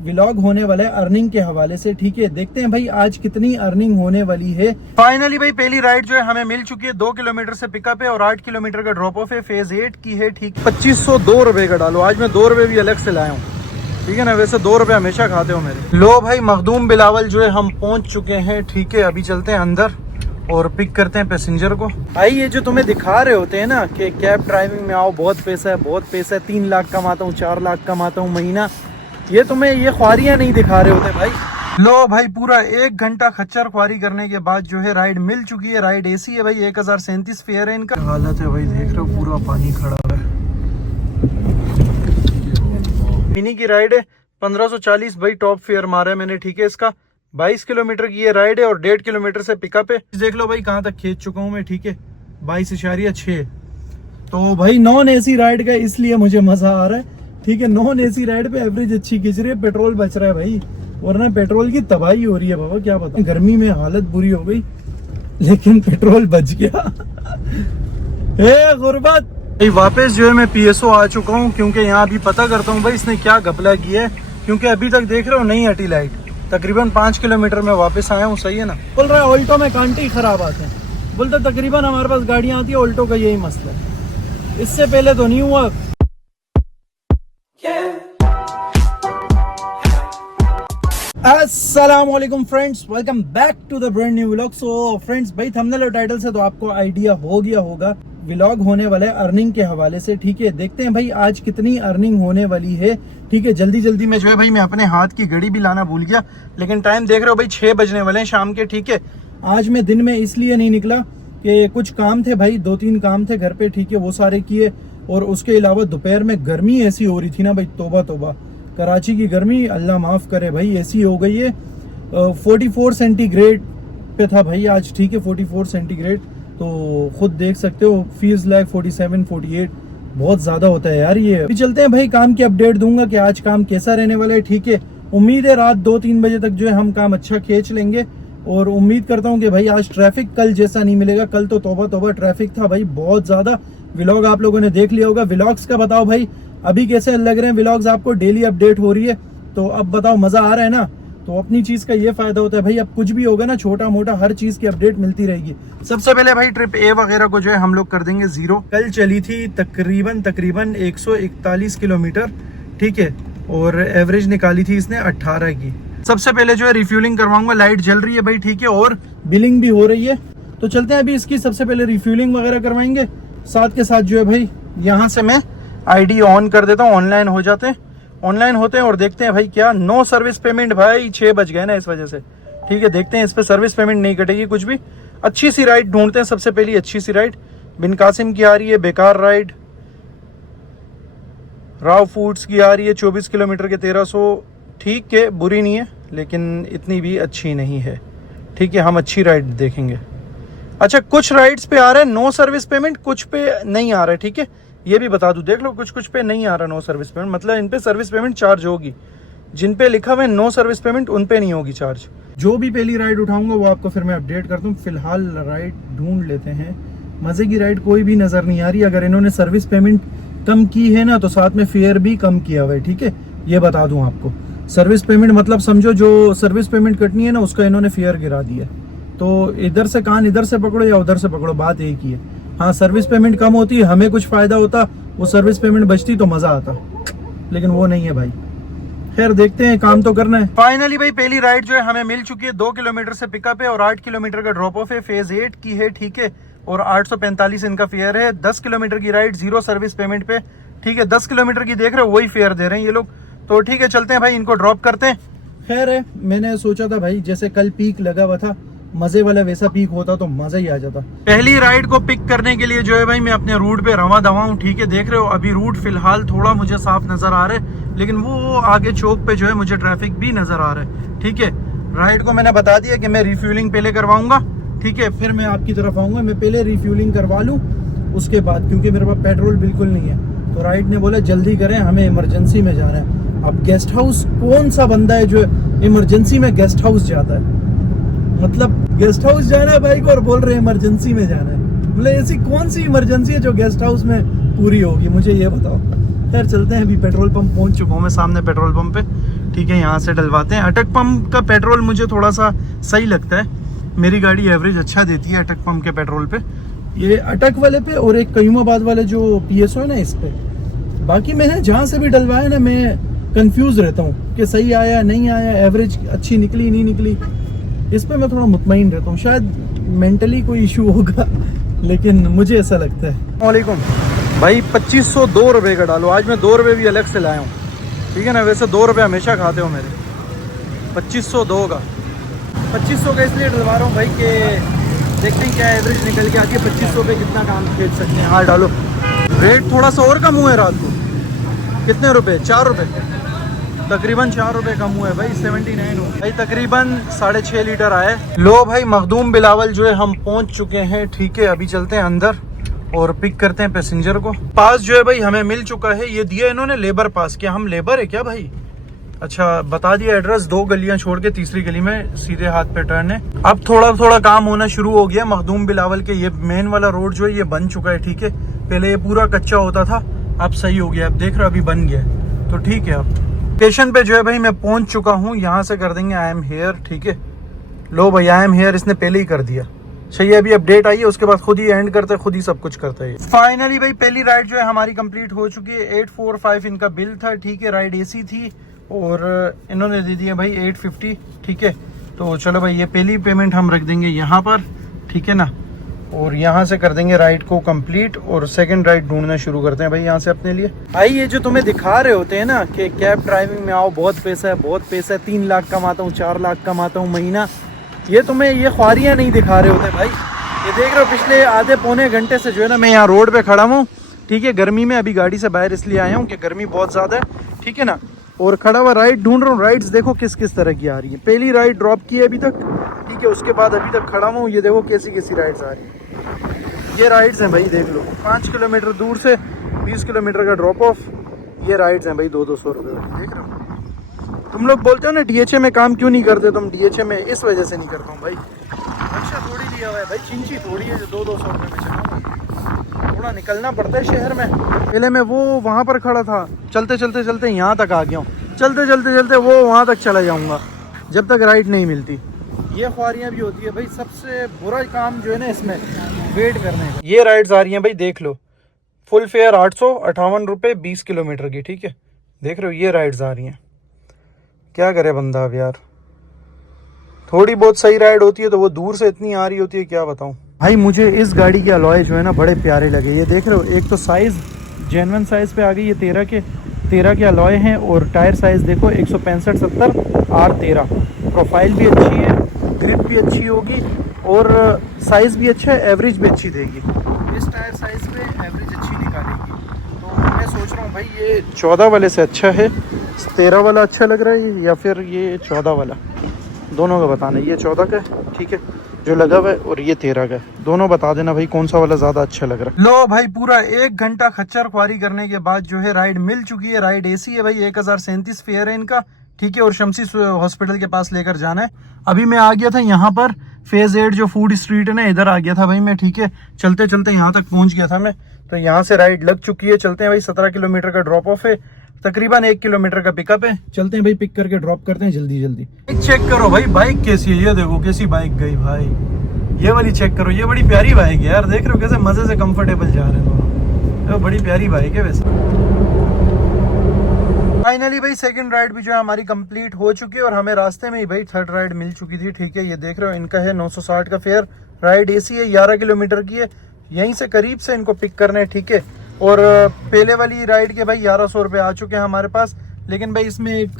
Vlog होने वाला है अर्निंग के हवाले से। ठीक है, देखते हैं भाई आज कितनी अर्निंग होने वाली है। फाइनली भाई पहली राइड जो है हमें मिल चुकी है। 2 किलोमीटर से पिकअप है और 8 किलोमीटर का ड्रॉप ऑफ है। फेज 8 की है। ठीक, 2502 रुपए का डालो। आज मैं 2 रुपए भी अलग से लाया हूँ, ठीक है ना। वैसे 2 रुपए हमेशा खाते हो मेरे। लो भाई मखदूम बिलावल जो है हम पहुंच चुके हैं। ठीक है, अभी चलते हैं अंदर और पिक करते हैं पैसेंजर को। भाई ये जो तुम्हें दिखा रहे होते हैं ना कि कैब ड्राइविंग में आओ, बहुत पैसा है, बहुत पैसा है, 3 लाख कमाता हूँ, 4 लाख कमाता हूँ महीना, ये तुम्हें ये ख्वारियाँ नहीं दिखा रहे होते भाई। लो भाई पूरा 1 घंटा खच्चर ख्वारी करने के बाद जो है राइड मिल चुकी है। राइड एसी है भाई, 1037 फेयर है इनका। हालत है भाई, देख रहे हो पूरा पानी खड़ा है। मिनी की राइड है, 1540 भाई टॉप फेयर मारा है मैंने। ठीक है, इसका 22 किलोमीटर की ये राइड है और 1.5 किलोमीटर से पिकअप है। देख लो भाई कहाँ तक खींच चुका हूँ मैं। ठीक है, 22.6। तो भाई नॉन एसी राइड का इसलिए मुझे मजा आ रहा है। ठीक है, नॉन एसी राइड पे एवरेज अच्छी खींच रही है, पेट्रोल बच रहा है भाई, वरना पेट्रोल की तबाही हो रही है बाबा। क्या पता, गर्मी में हालत बुरी हो गई लेकिन पेट्रोल बच गया। हे गुर्बत भाई, वापस जो है मैं PSO आ चुका हूँ, क्योंकि यहाँ अभी पता करता हूँ भाई इसने क्या घपला किया है। क्योंकि अभी तक देख रहे हो नहीं हटी लाइट, तकरीबन 5 किलोमीटर में वापस आया हूँ। सही है ना। बोल रहा है ऑल्टो में कांटे ही खराब आते हैं। बोलते तकरीबन हमारे पास गाड़ियाँ आती है, ऑल्टो का यही मसला है। इससे पहले तो नहीं हुआ। अस्सलामुअलैकुम friends, welcome back to the brand new vlog. So friends भाई थंबनेल और टाइटल से तो आपको आइडिया हो गया होगा, व्लॉग होने वाला है अर्निंग के हवाले से। ठीक है, देखते हैं भाई आज कितनी अर्निंग होने वाली है। ठीक है, जल्दी जल्दी में जो है भाई मैं अपने हाथ की घड़ी भी लाना भूल गया, लेकिन टाइम देख रहे हो भाई 6 बजने वाले हैं शाम के। ठीक है, आज मैं दिन में इसलिए नहीं निकला कि कुछ काम थे भाई, 2-3 काम थे घर पे। ठीक है, वो सारे किए और उसके अलावा दोपहर में गर्मी ऐसी हो रही थी ना भाई, तोबा तोबा। कराची की गर्मी अल्लाह माफ करे भाई, ऐसी हो गई है। 44 सेंटीग्रेड पे था भाई आज। ठीक है, 44 सेंटीग्रेड तो खुद देख सकते हो, फील्स लाइक 47 48 बहुत ज्यादा होता है यार ये। अभी चलते हैं भाई, काम की अपडेट दूंगा कि आज काम कैसा रहने वाला है। ठीक है, उम्मीद है रात 2-3 बजे तक जो है हम काम अच्छा खींच लेंगे और उम्मीद करता हूँ कि भाई आज ट्रैफिक कल जैसा नहीं मिलेगा। कल तो तौबा तौबा ट्रैफिक था भाई, बहुत ज्यादा। व्लॉग आप लोगों ने देख लिया होगा। व्लॉग्स का बताओ भाई अभी कैसे लग रहे हैं व्लॉग्स आपको? डेली अपडेट हो रही है तो अब बताओ मजा आ रहा है ना? तो अपनी चीज का ये फायदा होता है भाई, अब कुछ भी होगा ना छोटा मोटा हर चीज की अपडेट मिलती रहेगी। सबसे पहले भाई ट्रिप ए वगैरह को जो है हम लोग कर देंगे 0। कल चली थी तकरीबन 141 किलोमीटर। ठीक है, और एवरेज निकाली थी इसने 18 की। सबसे पहले जो है रिफ्यूलिंग करवाऊंगा, लाइट जल रही है भाई। ठीक है, और बिलिंग भी हो रही है। तो चलते हैं अभी इसकी सबसे पहले रिफ्यूलिंग वगैरह करवाएंगे। साथ के साथ जो है भाई यहाँ से मैं ID ऑन कर देता हूँ, ऑनलाइन हो जाते हैं, ऑनलाइन होते हैं और देखते हैं भाई क्या। नो सर्विस पेमेंट भाई, 6 बज गए ना इस वजह से। ठीक है, देखते हैं इस पे सर्विस पेमेंट नहीं कटेगी कुछ भी। अच्छी सी राइड ढूंढते हैं सबसे पहली, अच्छी सी राइड। बिन कासिम की आ रही है बेकार राइड, राव फूड्स की आ रही है 24 किलोमीटर के 1300। ठीक है, बुरी नहीं है लेकिन इतनी भी अच्छी नहीं है। ठीक है, हम अच्छी राइड देखेंगे। अच्छा, कुछ राइड्स पे आ रहा है नो सर्विस पेमेंट, कुछ पे नहीं आ रहा है। ठीक है, ये भी बता दूं, देख लो कुछ पे नहीं आ रहा नो सर्विस पेमेंट, मतलब इन पे सर्विस पेमेंट चार्ज होगी। जिन पे लिखा हुआ है नो सर्विस पेमेंट उन पे नहीं होगी चार्ज। जो भी पहली राइड उठाऊंगा वो आपको फिर मैं अपडेट करता हूँ। फिलहाल राइड ढूंढ लेते हैं, मजे की राइड कोई भी नजर नहीं आ रही। अगर इन्होंने सर्विस पेमेंट कम की है ना तो साथ में फेयर भी कम किया हुआ है। ठीक है, ये बता दूं आपको। सर्विस पेमेंट मतलब समझो जो सर्विस पेमेंट कटनी है ना उसका इन्होंने फेयर गिरा दिया। तो इधर से कान इधर से पकड़ो या उधर से पकड़ो, बात एक ही है। हाँ, सर्विस पेमेंट कम होती, हमें कुछ फायदा होता, वो सर्विस पेमेंट बचती तो मजा आता, लेकिन वो नहीं है भाई। खैर देखते हैं, काम तो करना है। फाइनली भाई पहली राइड जो है हमें मिल चुकी है। 2 किलोमीटर से पिकअप है और 8 किलोमीटर का ड्रॉप ऑफ है। फेज 8 की है। ठीक है, और 845 इनका फेयर है। 10 किलोमीटर की राइड 0 सर्विस पेमेंट पे। ठीक है, 10 किलोमीटर की देख रहे हो वही फेयर दे रहे हैं ये लोग। तो ठीक है, चलते हैं भाई, इनको ड्रॉप करते हैं। खैर है, मैंने सोचा था भाई जैसे कल पीक लगा हुआ था मजे वाला, वैसा पीक होता तो मजा ही आ जाता। पहली राइड को पिक करने के लिए जो है भाई मैं अपने रूट पे रवा दवा हूँ। ठीक है, देख रहे हो अभी रूट फिलहाल थोड़ा मुझे साफ नजर आ रहा है, लेकिन वो आगे चौक पे जो है मुझे ट्रैफिक भी नजर आ रहा है। ठीक है, राइड को मैंने बता दिया कि मैं रिफ्यूलिंग पहले करवाऊंगा। ठीक है, फिर मैं आपकी तरफ आऊंगा। मैं पहले रिफ्यूलिंग करवा लूँ उसके बाद, क्योंकि मेरे पास पेट्रोल बिल्कुल नहीं है। तो राइड ने बोला जल्दी करें, हमें इमरजेंसी में जाना है। अब गेस्ट हाउस, कौन सा बंदा है जो इमरजेंसी में गेस्ट हाउस जाता है? मतलब गेस्ट हाउस जाना है बाइक और बोल रहे हैं इमरजेंसी में जाना है। मतलब ऐसी कौन सी इमरजेंसी है जो गेस्ट हाउस में पूरी होगी, मुझे ये बताओ। खैर चलते हैं, अभी पेट्रोल पंप पहुंच चुका हूँ मैं, सामने पेट्रोल पंप पे। ठीक है, यहाँ से डलवाते हैं। अटक पंप का पेट्रोल मुझे थोड़ा सा सही लगता है, मेरी गाड़ी एवरेज अच्छा देती है अटक पंप के पेट्रोल पे, ये अटक वाले पे और एक कयूमाबाद वाले जो PSO है ना इस पे। बाकी मैंने जहाँ से भी डलवाया ना मैं कंफ्यूज रहता हूँ कि सही आया नहीं आया, एवरेज अच्छी निकली नहीं निकली, इस पे मैं थोड़ा मुतमईन रहता हूँ। शायद मेंटली कोई इशू होगा, लेकिन मुझे ऐसा लगता है। वालेकुम भाई, 2502 रुपये का डालो। आज मैं 2 रुपये भी अलग से लाया हूँ, ठीक है ना। वैसे 2 रुपये हमेशा खाते हो मेरे। 2502 का 2500 का इसलिए डलवा रहा हूँ भाई कि देखते हैं क्या एवरेज निकल के आती है। 2500 पे कितना काम खेल सकते हैं। हाँ डालो। रेट थोड़ा सा और कम हुआ है रात को। कितने रुपए? 4 रुपये, तकरीबन 4 रुपये कम हुआ है भाई। 79 हो भाई, तकरीबन 6.5 लीटर आए। लो भाई, मखदूम बिलावल जो है हम पहुंच चुके हैं, ठीक है। अभी चलते हैं अंदर और पिक करते हैं पैसेंजर को। पास जो है भाई हमें मिल चुका है, ये दिया इन्होंने लेबर पास। क्या हम लेबर है क्या भाई? अच्छा, बता दिया एड्रेस। 2 गलियां छोड़ के तीसरी गली में सीधे हाथ पे टर्न है। अब थोड़ा थोड़ा काम होना शुरू हो गया मखदूम बिलावल के। ये मेन वाला रोड जो है ये बन चुका है, ठीक है। पहले ये पूरा कच्चा होता था, अब सही हो गया। अब देख रहे हो अभी बन गया है, तो ठीक है। अब स्टेशन पे जो है भाई मैं पहुंच चुका हूँ। यहाँ से कर देंगे आई एम हेयर, ठीक है। लो भाई आई एम हेयर इसने पहले ही कर दिया। सही है, अभी अपडेट आई है, उसके बाद खुद ही एंड करता है, खुद ही सब कुछ करता है। फाइनली भाई पहली राइड जो है हमारी कंप्लीट हो चुकी है। 845 इनका बिल था, ठीक है। राइड AC थी और इन्होंने दे दिया भाई 850, ठीक है। तो चलो भाई, ये पहली पेमेंट हम रख देंगे यहाँ पर, ठीक है ना। और यहाँ से कर देंगे राइड को कंप्लीट और सेकंड राइड ढूंढना शुरू करते हैं भाई यहाँ से अपने लिए। भाई ये जो तुम्हें दिखा रहे होते हैं ना कि कैब ड्राइविंग में आओ, बहुत पैसा है, बहुत पैसा है, 3 लाख कमाता हूँ, 4 लाख कमाता हूँ महीना, ये तुम्हें ये ख्वारियाँ नहीं दिखा रहे होते भाई। ये देख रहे हो पिछले आधे पौने घंटे से जो है ना मैं यहाँ रोड पे खड़ा हूँ, ठीक है। गर्मी में अभी गाड़ी से बाहर इसलिए आया हूँ कि गर्मी बहुत ज़्यादा है, ठीक है ना। और खड़ा हुआ राइड ढूंढ रहा हूँ। राइड्स देखो किस किस तरह की आ रही है। पहली राइड ड्रॉप की है अभी तक, ठीक है। उसके बाद अभी तक खड़ा हूँ, ये देखो कैसी कैसी राइड्स आ रही है। ये राइड्स हैं भाई, देख लो। 5 किलोमीटर दूर से 20 किलोमीटर का ड्रॉप ऑफ, ये राइड्स हैं भाई 200-200 रुपये वाली, देख रहे हो। तुम लोग बोलते हो ना DHA में काम क्यों नहीं करते तुम? DHA में इस वजह से नहीं करता हूँ भाई, अच्छा थोड़ी लिया हुआ है भाई, चिंची थोड़ी है जो 200-200 रुपये में चलाऊंगा। थोड़ा निकलना पड़ता है शहर में। पहले मैं वो वहाँ पर खड़ा था, चलते चलते चलते यहाँ तक आ गया हूँ, चलते चलते चलते वो वहाँ तक चला जाऊँगा जब तक राइड नहीं मिलती। ये ख्वारियाँ भी होती है भाई। सबसे बुरा काम जो है ना इसमें वेट करने का। ये राइड्स आ रही हैं भाई, देख लो। फुल फेयर 858 रुपये 20 किलोमीटर की, ठीक है। देख रहे हो ये राइड्स आ रही हैं। क्या करे बंदा अब यार, थोड़ी बहुत सही राइड होती है तो वो दूर से इतनी आ रही होती है, क्या बताऊं भाई। मुझे इस गाड़ी के अलॉय जो है ना बड़े प्यारे लगे। ये देख रहे हो, एक तो साइज़ जेन्युइन साइज़ पे आ गई, ये 13 के अलॉय हैं। और टायर साइज़ देखो 165/70 R13। प्रोफाइल भी अच्छी है, ग्रिप भी अच्छी होगी और साइज़ भी अच्छा है, एवरेज भी अच्छी देगी। इस टायर साइज़ पे एवरेज अच्छी निकालेगी। तो मैं सोच रहा हूँ भाई ये 14 वाले से अच्छा है, 13 वाला अच्छा लग रहा है या फिर ये 14 वाला, दोनों का बताना। ये 14 का है, ठीक है, जो लगा हुआ है, और ये 13 का है। दोनों बता देना भाई कौन सा वाला ज़्यादा अच्छा लग रहा है। लो भाई, पूरा 1 घंटा खच्चर ख्वारी करने के बाद जो है राइड मिल चुकी है। राइड AC है भाई, 1037 फेयर है इनका, ठीक है। और शमसी हॉस्पिटल के पास लेकर जाना है। अभी मैं आ गया था यहाँ पर फेज 8 जो फूड स्ट्रीट है ना, इधर आ गया था भाई मैं, ठीक है। चलते चलते यहाँ तक पहुँच गया था मैं। तो यहाँ से राइड लग चुकी है। चलते हैं भाई, 17 किलोमीटर का ड्रॉप ऑफ है, तकरीबन 1 किलोमीटर का पिकअप है। चलते हैं भाई, पिक करके ड्रॉप करते हैं जल्दी जल्दी। चेक करो भाई बाइक कैसी है, ये देखो कैसी बाइक गई भाई। ये वाली चेक करो, ये बड़ी प्यारी बाइक है यार। देख रहे हो कैसे मजे से कंफर्टेबल जा रहे हैं दोनों। तो बड़ी प्यारी बाइक है वैसे। फाइनली भाई सेकंड राइड भी जो है हमारी कंप्लीट हो चुकी है और हमें रास्ते में ही भाई थर्ड राइड मिल चुकी थी, ठीक है। ये देख रहे हो, इनका है 960 का फेयर। राइड AC है, 11 किलोमीटर की है। यहीं से करीब से इनको पिक करना है, ठीक है। और पहले वाली राइड के भाई 1100 रुपये आ चुके हैं हमारे पास। लेकिन भाई इसमें एक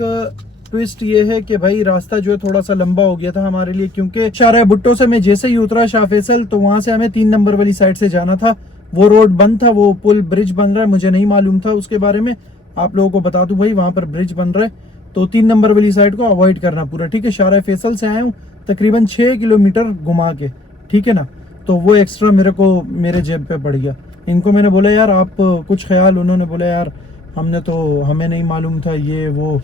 ट्विस्ट ये है कि भाई रास्ता जो है थोड़ा सा लंबा हो गया था हमारे लिए, क्योंकि शाहराह भुट्टो से मैं जैसे ही उतरा शाह फैसल, तो वहां से हमें 3 नंबर वाली साइड से जाना था। वो रोड बंद था, वो पुल ब्रिज बन रहा है, मुझे नहीं मालूम था उसके बारे में। आप लोगों को बता दूं भाई, वहां पर ब्रिज बन रहा है, तो 3 नंबर वाली साइड को अवॉइड करना पूरा, ठीक है। शाहराह फैसल से आया हूँ तकरीबन 6 किलोमीटर घुमा के, ठीक है ना। तो वो एक्स्ट्रा मेरे जेब पे पड़ गया। इनको मैंने बोला यार आप कुछ ख्याल, उन्होंने बोला यार हमें नहीं मालूम था, ये वो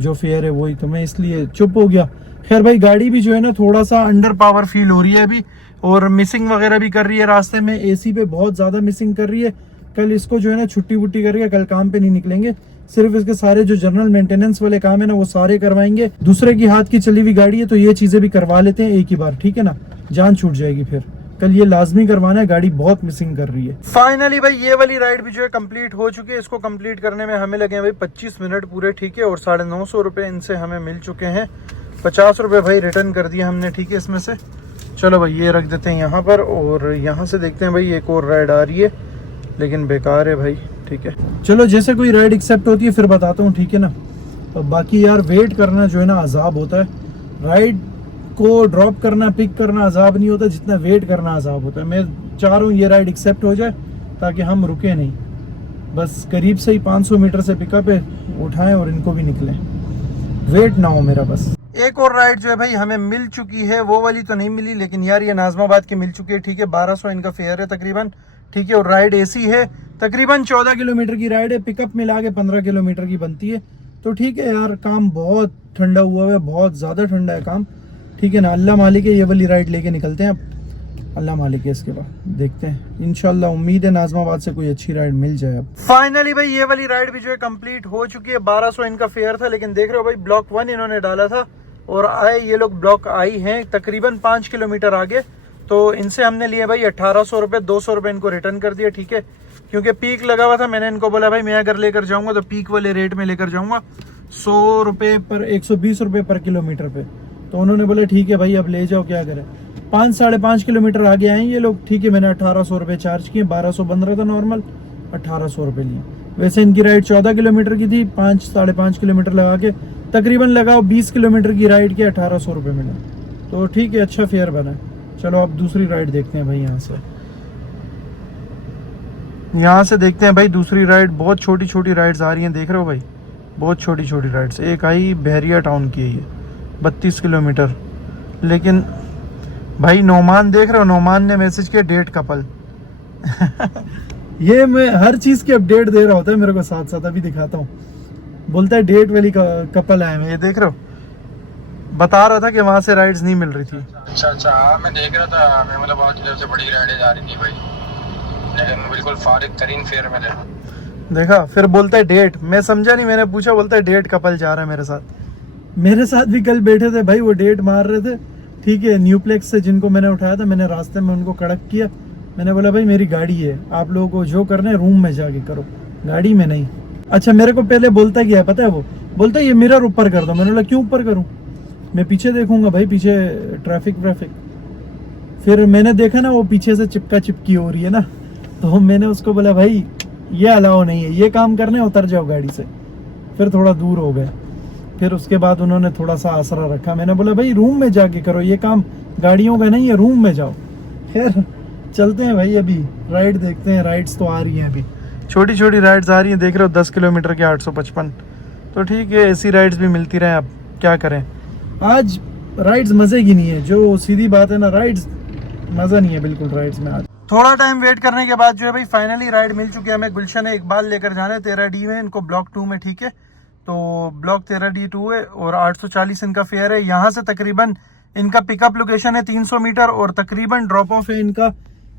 जो फेयर है वही, तो मैं इसलिए चुप हो गया। खैर भाई गाड़ी भी जो है ना थोड़ा सा अंडर पावर फील हो रही है अभी, और मिसिंग वगैरह भी कर रही है रास्ते में। AC पे बहुत ज़्यादा मिसिंग कर रही है। कल इसको जो है ना छुट्टी वुट्टी करके कल काम पे नहीं निकलेंगे, सिर्फ इसके सारे जो जनरल मेंटेनेंस वाले काम है ना वो सारे करवाएंगे। दूसरे की हाथ की चली हुई गाड़ी है तो ये चीजें भी करवा लेते हैं एक ही बार, ठीक है ना, जान छूट जाएगी फिर। कल ये लाजमी करवाना है, गाड़ी बहुत मिसिंग कर रही है। फाइनली भाई ये वाली राइड भी जो है कंप्लीट हो चुकी है। इसको कंप्लीट करने में हमें लगे हैं भाई 25 मिनट पूरे, ठीक है। और 950 रुपये इनसे हमें मिल चुके हैं। 50 रुपये भाई रिटर्न कर दिया हमने, ठीक है, इसमें से। चलो भाई ये रख देते हैं यहाँ पर, और यहाँ से देखते हैं भाई एक और राइड आ रही है लेकिन बेकार है भाई, ठीक है। चलो जैसे कोई राइड एक्सेप्ट होती है फिर बताता हूँ, ठीक है ना। बाकी यार वेट करना जो है ना अजाब होता है। राइड को ड्रॉप करना, पिक करना अजाब नहीं होता जितना वेट करना अजाब होता है। मैं चाह रहा हूँ ये राइड एक्सेप्ट हो जाए ताकि हम रुके नहीं, बस करीब से ही 500 मीटर से पिकअप है, उठाएं और इनको भी निकलें, वेट ना हो मेरा बस। एक और राइड जो है भाई हमें मिल चुकी है, वो वाली तो नहीं मिली लेकिन यार ये नाजमाबाद की मिल चुकी है, ठीक है। 1200 इनका फेयर है तकरीबन, ठीक है। और राइड एसी है, तकरीबन 14 किलोमीटर की राइड है, पिकअप मिला के 15 किलोमीटर की बनती है। तो ठीक है यार, काम बहुत ठंडा हुआ है, बहुत ज़्यादा ठंडा है काम, ठीक है ना। अल्लाह मालिक है, ये वाली राइड लेके निकलते हैं अब, अल्लाह मालिक है। इसके बाद देखते हैं, इंशाल्लाह उम्मीद है नाजमाबाद से कोई अच्छी राइड मिल जाए। अब फाइनली भाई ये वाली राइड भी जो है कंप्लीट हो चुकी है। 1200 इनका फेयर था, लेकिन देख रहे हो भाई ब्लॉक 1 इन्होंने डाला था और आए ये लोग ब्लॉक आई हैं तकरीबन 5 किलोमीटर आगे। तो इनसे हमने लिए भाई 1800 रुपये, 200 रुपये इनको रिटर्न कर दिया, ठीक है। क्योंकि पीक लगा हुआ था, मैंने इनको बोला भाई मैं अगर लेकर जाऊंगा तो पीक वाले रेट में लेकर जाऊंगा, 100 रुपये पर 120 रुपये पर किलोमीटर पे। तो उन्होंने बोला ठीक है भाई अब ले जाओ, क्या करें। 5-5.5 किलोमीटर आगे आए ये लोग, ठीक है। मैंने 1800 रुपये चार्ज किए, 1200 बन रहा था नॉर्मल, 1800 रुपये लिए। वैसे इनकी राइड 14 किलोमीटर की थी, 5-5.5 किलोमीटर लगा के तकरीबन लगाओ 20 किलोमीटर की राइड के 1800 रुपये मिला। तो ठीक है, अच्छा फेयर बना। चलो अब दूसरी राइड देखते हैं भाई। यहाँ से देखते हैं भाई दूसरी राइड। बहुत छोटी छोटी राइड्स आ रही हैं, देख रहे हो भाई, बहुत छोटी छोटी राइड्स। एक आई बहरिया टाउन की है ये, 32 किलोमीटर। लेकिन भाई नोमान देख रहे हो, नोमान ने मैसेज किया डेट कपल ये मैं हर चीज की अपडेट दे रहा होता है मेरे को साथ साथ, अभी दिखाता हूँ। बोलता है डेट वाली कपल आए हैं, ये देख रहे हो। बता रहा था कि वहां से राइड्स नहीं मिल रही थी। अच्छा हाँ, मैं देख रहा था, मैं मतलब बहुत देर से बड़ी राइडें जा रही थी भाई, लेकिन बिल्कुल फारिग तरीन फेयर में देखा। फिर बोलता है डेट, मैं समझा नहीं, मैंने पूछा, बोलता है डेट कपल जा रहा है मेरे साथ। मेरे साथ भी कल बैठे थे भाई, वो डेट मार रहे थे, ठीक है। न्यूप्लेक्स से जिनको मैंने उठाया था, मैंने रास्ते में उनको कड़क किया। मैंने बोला भाई मेरी गाड़ी है, आप लोगों को जो करना है रूम में जाके करो, गाड़ी में नहीं। अच्छा मेरे को पहले बोलता क्या है पता है, वो बोलता है ये मिरर ऊपर कर दो। मैंने बोला क्यों ऊपर करूं, मैं पीछे देखूंगा भाई, पीछे ट्रैफिक। फिर मैंने देखा ना वो पीछे से चिपका चिपकी हो रही है ना, तो मैंने उसको बोला भाई ये अलाउ नहीं है, ये काम करना है उतर जाओ गाड़ी से। फिर थोड़ा दूर हो गए, फिर उसके बाद उन्होंने थोड़ा सा आसरा रखा। मैंने बोला भाई रूम में जाके करो, ये काम गाड़ियों का नहीं है, रूम में जाओ। फिर चलते हैं भाई, अभी राइड देखते हैं। राइड्स तो आ रही हैं, अभी छोटी छोटी राइड्स आ रही हैं, देख रहे हो 10 किलोमीटर के 855। तो ठीक है, ऐसी राइड्स भी मिलती रहे, अब क्या करें। आज राइड्स मजे की नहीं है, जो सीधी बात है ना, राइड्स मजा नहीं है बिल्कुल राइड्स में। आज थोड़ा टाइम वेट करने के बाद जो है भाई फाइनली राइड मिल चुकी है हमें। गुलशन है इकबाल लेकर जाना है 13D में, इनको ब्लॉक 2 में, ठीक है। तो ब्लॉक 13D2 है और 840 इनका फेयर है। यहाँ से तकरीबन इनका पिकअप लोकेशन है 300 मीटर और तकरीबन ड्रॉप ऑफ है इनका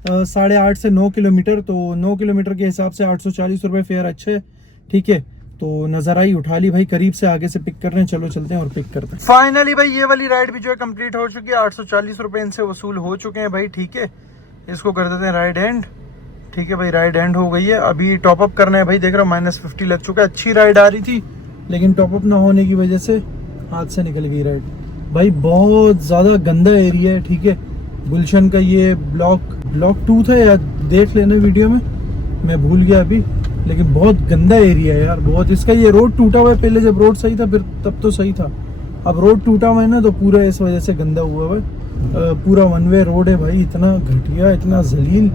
8.5 से 9 किलोमीटर। तो 9 किलोमीटर के हिसाब से 840 रुपये फेयर अच्छे है, ठीक है। तो नजर आई, उठा ली भाई, करीब से आगे से पिक कर रहे हैं। चलो चलते हैं और पिक करते हैं। फाइनली भाई ये वाली राइड भी जो है कंप्लीट हो चुकी है। 840 रुपये इनसे वसूल हो चुके हैं भाई, ठीक है। इसको कर देते हैं राइड एंड, ठीक है भाई। राइड एंड हो गई है, अभी टॉपअप करना है भाई। देख रहे हो -50 लग चुका है। अच्छी राइड आ रही थी लेकिन टॉपअप ना होने की वजह से हाथ से निकल गई राइड भाई। बहुत ज़्यादा गंदा एरिया है, ठीक है। गुलशन का ये ब्लॉक 2 था या देख लेना वीडियो में, मैं भूल गया अभी, लेकिन बहुत गंदा एरिया है यार, बहुत। इसका ये रोड टूटा हुआ है, पहले जब रोड सही था फिर तब तो सही था, अब रोड टूटा हुआ है ना तो पूरा इस वजह से गंदा हुआ है। पूरा 1 वे रोड है भाई, इतना घटिया, इतना जलील,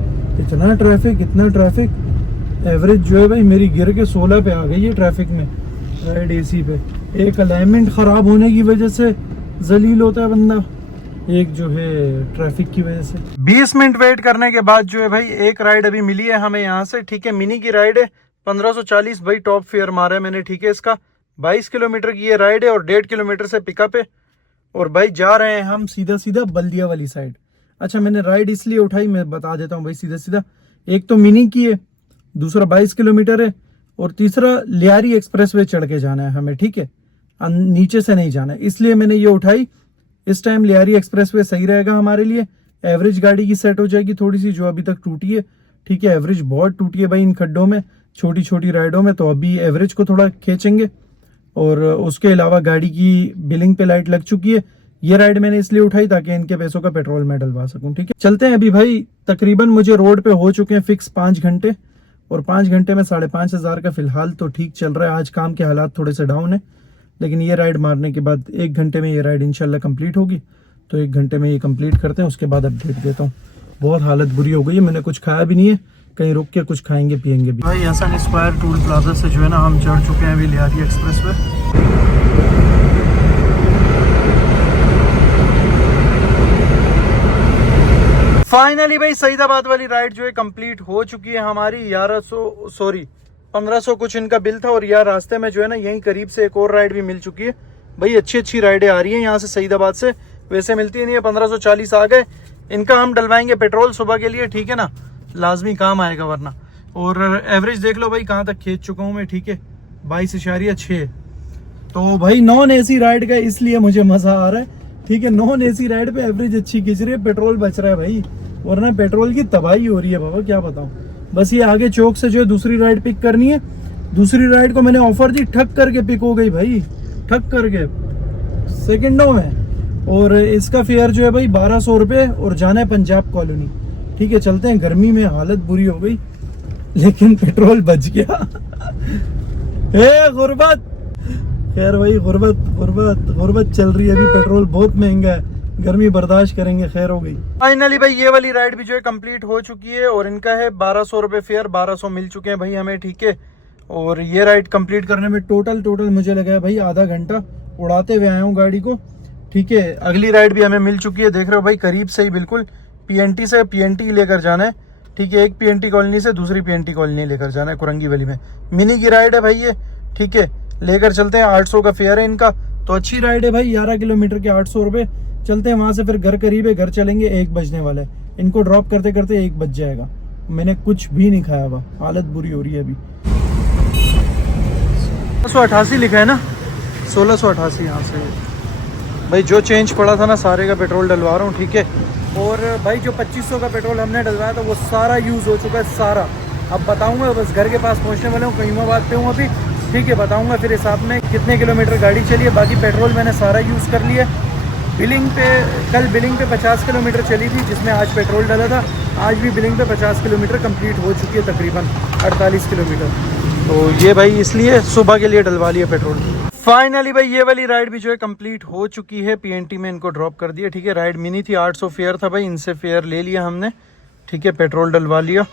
इतना ट्रैफिक। एवरेज जो है भाई मेरी गिर के 16 पे आ गई है ट्रैफिक में, राइड एसी पे। एक अलाइनमेंट खराब होने की वजह से जलील होता है बंदा, एक जो है ट्रैफिक की वजह से। 20 मिनट वेट करने के बाद जो है भाई एक राइड अभी मिली है हमें यहाँ से, ठीक है। मिनी की राइड है, 1540 भाई टॉप फेयर मारा है मैंने, ठीक है। इसका 22 किलोमीटर की ये राइड है और 1.5 किलोमीटर से पिकअप है। और भाई जा रहे हैं हम सीधा बल्दिया वाली साइड। अच्छा मैंने राइड इसलिए उठाई, मैं बता देता हूँ भाई सीधा। एक तो मिनी की है, दूसरा 22 किलोमीटर है और तीसरा लियारी एक्सप्रेसवे चढ़ के जाना है हमें, ठीक है, नीचे से नहीं जाना है, इसलिए मैंने ये उठाई। इस टाइम लियारी एक्सप्रेसवे सही रहेगा हमारे लिए, एवरेज गाड़ी की सेट हो जाएगी थोड़ी सी जो अभी तक टूटी है, ठीक है। एवरेज बहुत टूटी है भाई इन खड्डों में, छोटी छोटी राइडों में, तो अभी एवरेज को थोड़ा खींचेंगे। और उसके अलावा गाड़ी की बिलिंग पे लाइट लग चुकी है। ये राइड मैंने इसलिए उठाई ताकि इनके पैसों का पेट्रोल मैं डलवा सकूं, ठीक है। चलते हैं अभी भाई। तकरीबन मुझे रोड पे हो चुके हैं फिक्स 5 घंटे, और 5 घंटे में 5,500 का फिलहाल तो ठीक चल रहा है। आज काम के हालात थोड़े से डाउन है, लेकिन ये राइड मारने के बाद 1 घंटे में ये राइड इंशाल्लाह कंप्लीट होगी। तो 1 घंटे में ये कंप्लीट करते हैं, उसके बाद अपडेट देता हूँ। बहुत हालत बुरी हो गई है, मैंने कुछ खाया भी नहीं है, कहीं रुक के कुछ खाएंगे पियेंगे भी। भाई हसन स्क्वायर टूल प्लाजा से जो है ना हम चढ़ चुके हैं अभी लियारी एक्सप्रेस पे। फाइनली भाई सईदाबाद वाली राइड जो है कंप्लीट हो चुकी है हमारी। 1500 कुछ इनका बिल था, और यार रास्ते में जो है ना यहीं करीब से एक और राइड भी मिल चुकी है। भाई अच्छी अच्छी राइडें आ रही हैं यहाँ से सईदाबाद से, वैसे मिलती नहीं है। 1540 आ गए, इनका हम डलवाएंगे पेट्रोल सुबह के लिए, ठीक है ना, लाजमी काम आएगा वरना। और एवरेज देख लो भाई कहाँ तक खींच चुका हूँ मैं, ठीक है, 22.6। तो भाई नॉन एसी राइड का इसलिए मुझे मजा आ रहा है, ठीक है। नॉन एसी राइड पे एवरेज अच्छी खींच रही है, पेट्रोल बच रहा है भाई, वरना पेट्रोल की तबाही हो रही है बाबा, क्या बताऊं। बस ये आगे चौक से जो है दूसरी राइड पिक करनी है। दूसरी राइड को मैंने ऑफर दी, ठक करके पिक हो गई भाई, ठक करके सेकंडों में। और इसका फेयर जो है भाई 1200 रुपये, और जाना है पंजाब कॉलोनी, ठीक है। चलते हैं, गर्मी में हालत बुरी हो गई लेकिन पेट्रोल बच गया। गुर्बत, खैर भाई गुर्बत चल रही है अभी, पेट्रोल बहुत महंगा है, गर्मी बर्दाश्त करेंगे, खैर हो गई। फाइनली भाई ये वाली राइड भी जो है कंप्लीट हो चुकी है, और इनका है 1200 रुपये फेयर, 1200 मिल चुके हैं भाई हमें, ठीक है। और ये राइड कंप्लीट करने में टोटल मुझे लगा है भाई आधा घंटा, उड़ाते हुए आया हूँ गाड़ी को, ठीक है। अगली राइड भी हमें मिल चुकी है, देख रहे हो भाई करीब से ही बिल्कुल, PNT से PNT लेकर जाना है, ठीक है। एक PNT कॉलोनी से दूसरी PNT कॉलोनी लेकर जाना है कुरंगी वैली में। मिनी की राइड है भाई ये, ठीक है, लेकर चलते हैं। 800 का फेयर है इनका, तो अच्छी राइड है भाई। 11 किलोमीटर के 800 रुपये। चलते हैं वहां से, फिर घर करीब है, घर चलेंगे, 1 बजने वाला है। इनको ड्रॉप करते करते 1 बज जाएगा। मैंने कुछ भी नहीं खाया हुआ, हालत बुरी हो रही है अभी। 1688 लिखा है ना, 1688 यहाँ से भाई। जो चेंज पड़ा था ना सारे का पेट्रोल डलवा रहा हूँ, ठीक है। और भाई जो 2500 का पेट्रोल हमने डलवाया था वो सारा यूज़ हो चुका है, सारा। अब बताऊँगा, बस घर के पास पहुँचने वाले हूँ, कईमाबाद पे हूँ अभी, ठीक है। बताऊँगा फिर हिसाब में कितने किलोमीटर गाड़ी चली है। बाकी पेट्रोल मैंने सारा यूज़ कर लिया। बिलिंग पे कल बिलिंग पे 50 किलोमीटर चली थी, जिसमें आज पेट्रोल डाला था। आज भी बिलिंग पे 50 किलोमीटर कंप्लीट हो चुकी है, तकरीबन 48 किलोमीटर। तो ये भाई इसलिए सुबह के लिए डलवा लिया पेट्रोल। फाइनली भाई ये वाली राइड भी जो है कंप्लीट हो चुकी है। PNT में इनको ड्रॉप कर दिया, ठीक है। राइड मिनी थी, 800 फेयर था भाई, इनसे फेयर ले लिया हमने, ठीक है। पेट्रोल डलवा लिया।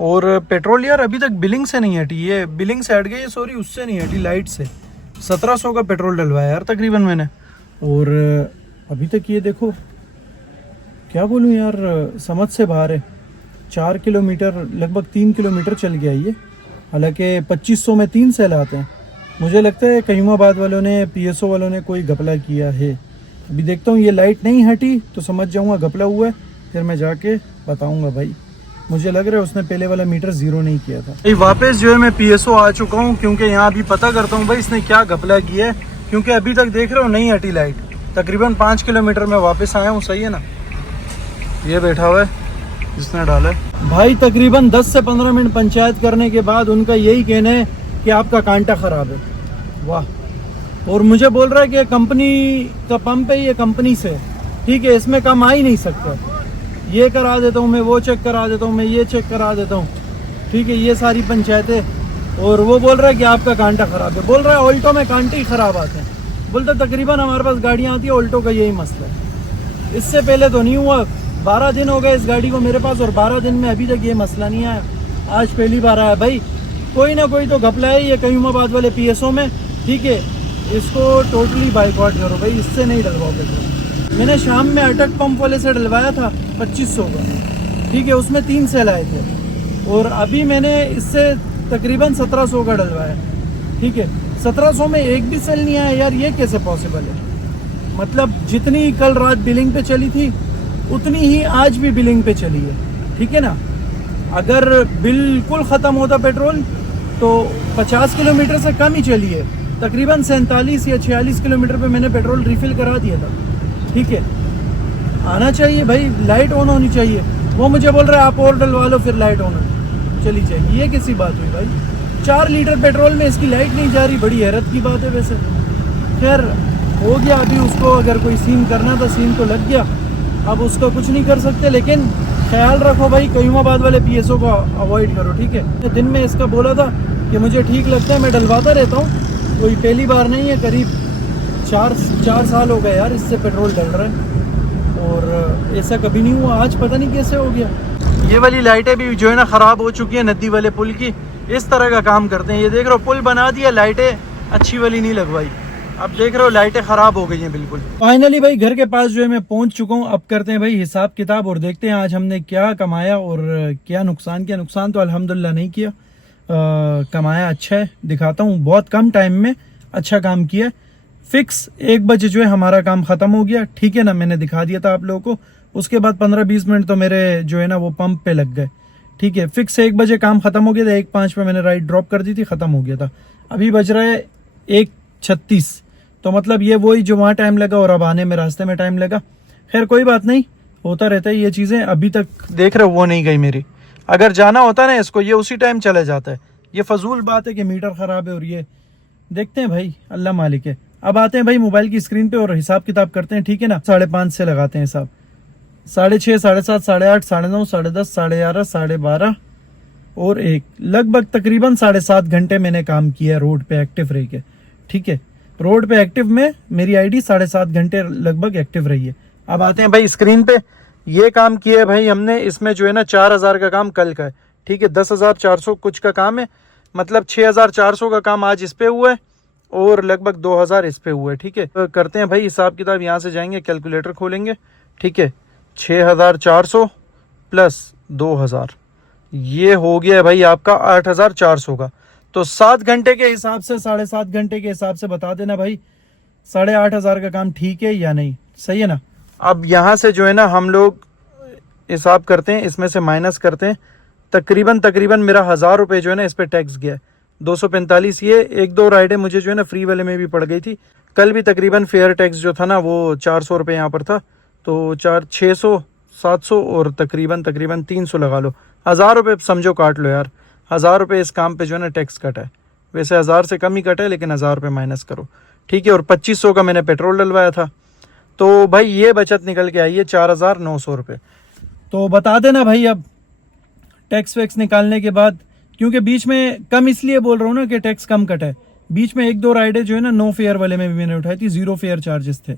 और पेट्रोल यार अभी तक बिलिंग से नहीं हटी, ये बिलिंग से हट गई, सॉरी उससे नहीं हटी, लाइट से। 1700 का पेट्रोल डलवाया यार तकरीबन मैंने। और अभी तक ये देखो, क्या बोलूँ यार, समझ से बाहर है। 4 किलोमीटर, लगभग 3 किलोमीटर चल गया ये। हालांकि 2500 में 3 सेल आते हैं। मुझे लगता है कईमाबाद वालों ने, PSO वालों ने कोई घपला किया है। अभी देखता हूँ, ये लाइट नहीं हटी तो समझ जाऊँगा घपला हुआ है, फिर मैं जाके बताऊँगा भाई। मुझे लग रहा है उसने पहले वाला मीटर 0 नहीं किया था। भाई वापस जो है मैं PSO आ चुका हूँ, क्योंकि यहाँ अभी पता करता हूँ भाई इसने क्या घपला किया है, क्योंकि अभी तक देख रहे हो नहीं हटी लाइट। तकरीबन 5 किलोमीटर में वापस आया हूँ, सही है ना। ये बैठा हुआ है जिसने डाला है भाई। तकरीबन 10 से 15 मिनट पंचायत करने के बाद उनका यही कहना है कि आपका कांटा ख़राब है। वाह। और मुझे बोल रहा है कि कंपनी का पंप है, ये कंपनी से, ठीक है, इसमें कम आ ही नहीं सकता। ये करा देता हूँ मैं, वो चेक करा देता हूँ मैं, ये चेक करा देता हूँ, ठीक है, ये सारी पंचायतें। और वो बोल रहा है कि आपका कांटा ख़राब है। बोल रहा है ऑल्टो में कांटे ही ख़राब आते हैं। बोलता तकरीबन हमारे पास गाड़ियाँ आती है, ऑल्टो का यही मसला है। इससे पहले तो नहीं हुआ। 12 दिन हो गए इस गाड़ी को मेरे पास, और 12 दिन में अभी तक ये मसला नहीं आया। आज पहली बार आया भाई। कोई ना कोई तो घपला है ये कईमाबाद वाले PSO में, ठीक है। इसको टोटली बाइकआउट करो भाई, इससे नहीं डलवाओ पेट्रोल। मैंने शाम में अटक पंप वाले से डलवाया था 2500 का, ठीक है, उसमें 3 सेल आए थे। और अभी मैंने इससे तकरीबन 1700 का डलवाया, ठीक है। 1700 में एक भी सेल नहीं आया यार, ये कैसे पॉसिबल है। मतलब जितनी कल रात बिलिंग पे चली थी उतनी ही आज भी बिलिंग पे चली है, ठीक है ना। अगर बिल्कुल ख़त्म होता पेट्रोल तो 50 किलोमीटर से कम ही चली है, तकरीबन 47 या 46 किलोमीटर पे मैंने पेट्रोल रिफ़िल करा दिया था। ठीक है, आना चाहिए भाई, लाइट ऑन होनी चाहिए। वो मुझे बोल रहा है आप और डलवा लो फिर लाइट ऑन चली जाएगी, ये कैसी बात हुई भाई? 4 लीटर पेट्रोल में इसकी लाइट नहीं जा रही, बड़ी हैरत की बात है। वैसे खैर हो गया, अभी उसको अगर कोई सीन करना था सीन तो लग गया, अब उसको कुछ नहीं कर सकते। लेकिन ख्याल रखो भाई, कयूमाबाद वाले PSO को अवॉइड करो, ठीक है। दिन में इसका बोला था कि मुझे ठीक लगता है, मैं डलवाता रहता हूँ, कोई पहली बार नहीं है, करीब 4 साल हो गए यार इससे पेट्रोल डल रहा है, और ऐसा कभी नहीं हुआ, आज पता नहीं कैसे हो गया। ये वाली लाइटें भी जो है ना ख़राब हो चुकी है, नदी वाले पुल की इस तरह का काम करते हैं। ये देख रहे हो, पुल बना दिया, लाइटें अच्छी वाली नहीं लगवाई, अब देख रहे हो लाइटें ख़राब हो गई हैं बिल्कुल। फाइनली भाई घर के पास जो है मैं पहुंच चुका हूं। अब करते हैं भाई हिसाब किताब और देखते हैं आज हमने क्या कमाया और क्या नुकसान किया। नुकसान तो अल्हम्दुलिल्लाह नहीं किया, कमाया अच्छा है, दिखाता हूँ। बहुत कम टाइम में अच्छा काम किया। फिक्स 1 बजे जो है हमारा काम ख़त्म हो गया, ठीक है ना, मैंने दिखा दिया था आप लोगों को। उसके बाद 15-20 मिनट तो मेरे जो है ना वो पंप पे लग गए, ठीक है। फिक्स 1 बजे काम ख़त्म हो गया था, 1:05 पे मैंने राइड ड्रॉप कर दी थी, ख़त्म हो गया था। अभी बज रहा है 1:36, तो मतलब ये वही जो वहाँ टाइम लगा और अब आने में रास्ते में टाइम लगा। खैर कोई बात नहीं, होता रहता है ये चीज़ें। अभी तक देख रहे हो वो नहीं गई मेरी, अगर जाना होता ना इसको ये उसी टाइम चले जाता है। ये फजूल बात है कि मीटर ख़राब है और ये देखते हैं भाई, अल्लाह मालिक है। अब आते हैं भाई मोबाइल की स्क्रीन पे और हिसाब किताब करते हैं, ठीक है ना। 5:30 से लगाते हैं हिसाब, 6:30, 7:30, 8:30, 9:30, 10:30, 11:30, 12:30 और 1, लगभग तकरीबन 7.5 घंटे मैंने काम किया रोड पे एक्टिव रह के, ठीक है। रोड पे एक्टिव में मेरी आईडी 7.5 घंटे लगभग एक्टिव रही है। अब आते हैं भाई स्क्रीन पे, ये काम किया है भाई हमने, इसमें जो है ना 4000 का काम कल का है, ठीक है। 10,400 कुछ का काम है, मतलब 6,400 का काम आज इस पे हुआ है और लगभग 2000 इस पे हुआ है, ठीक है। तो करते हैं भाई हिसाब किताब, यहाँ से जाएंगे कैलकुलेटर खोलेंगे, ठीक है। 6,400 प्लस 2000, ये हो गया भाई आपका 8,400 का। तो 7 घंटे के हिसाब से, 7.5 घंटे के हिसाब से बता देना भाई 8,500 का काम ठीक है या नहीं, सही है ना। अब यहाँ से जो है ना हम लोग हिसाब करते हैं, इसमें से माइनस करते हैं, तकरीबन मेरा 1000 रुपये जो है ना इस पर टैक्स गया है। 245 ये 1-2 राइडें मुझे जो है ना फ्री वाले में भी पड़ गई थी। कल भी तकरीबन फेयर टैक्स जो था ना वो 400 रुपये यहाँ पर था, तो 600, 700 और तकरीबन 300 लगा लो, 1000 रुपये समझो काट लो यार। 1000 रुपये इस काम पे जो है ना टैक्स कटा है, वैसे 1000 से कम ही कटा है लेकिन 1000 रुपये माइनस करो, ठीक है। और 2500 का मैंने पेट्रोल डलवाया था, तो भाई ये बचत निकल के आई है 4,900 रुपये। तो बता देना भाई अब टैक्स वैक्स निकालने के बाद, क्योंकि बीच में कम इसलिए बोल रहा हूँ ना कि टैक्स कम कटा है। बीच में 1-2 राइडें जो है ना नो फेयर वाले में भी मैंने उठाई थी, 0 फेयर चार्जेस थे,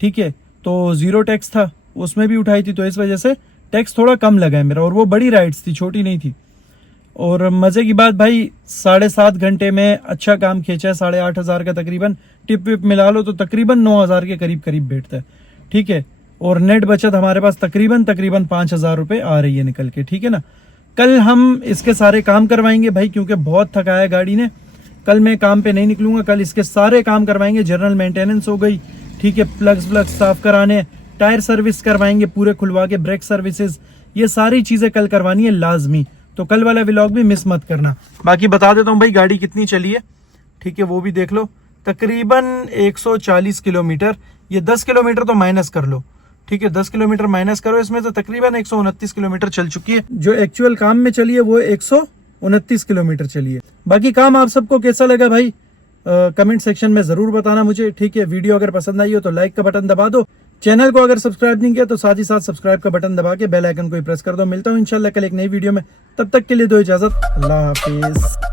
ठीक है। तो 0 टैक्स था उसमें भी उठाई थी, तो इस वजह से टैक्स थोड़ा कम लगा है मेरा। और वो बड़ी राइड्स थी, छोटी नहीं थी। और मज़े की बात भाई 7.5 घंटे में अच्छा काम खींचा है, 8,500 का तकरीबन, टिप विप मिला लो तो तकरीबन 9,000 के करीब बैठता है, ठीक है। और नेट बचत हमारे पास तकरीबन 5,000 रुपये आ रही है निकल के, ठीक है ना। कल हम इसके सारे काम करवाएंगे भाई, क्योंकि बहुत थकाया गाड़ी ने। कल मैं काम पे नहीं निकलूंगा, कल इसके सारे काम करवाएंगे। जनरल मेंटेनेंस हो गई, ठीक है, प्लग्स साफ कराने, टायर सर्विस करवाएंगे पूरे खुलवा के, ब्रेक सर्विसेज, ये सारी चीज़ें कल करवानी है लाजमी। तो कल वाला व्लॉग भी मिस मत करना। बाकी बता देता हूँ भाई गाड़ी कितनी चली है, ठीक है, वो भी देख लो। तकरीबन 140 किलोमीटर, ये 10 किलोमीटर तो माइनस कर लो, ठीक है, 10 किलोमीटर माइनस करो, इसमें से तकरीबन 129 किलोमीटर चल चुकी है। जो एक्चुअल काम में चली है वो 129 किलोमीटर चली है। बाकी काम आप सबको कैसा लगा भाई कमेंट सेक्शन में ज़रूर बताना मुझे, ठीक है। वीडियो अगर पसंद आई हो तो लाइक का बटन दबा दो, चैनल को अगर सब्सक्राइब नहीं किया तो साथ ही साथ सब्सक्राइब का बटन दबा के बेल आइकन को प्रेस कर दो। मिलता हूँ इंशाल्लाह कल एक नई वीडियो में, तब तक के लिए दो इजाज़त, अल्लाह हाफिज़।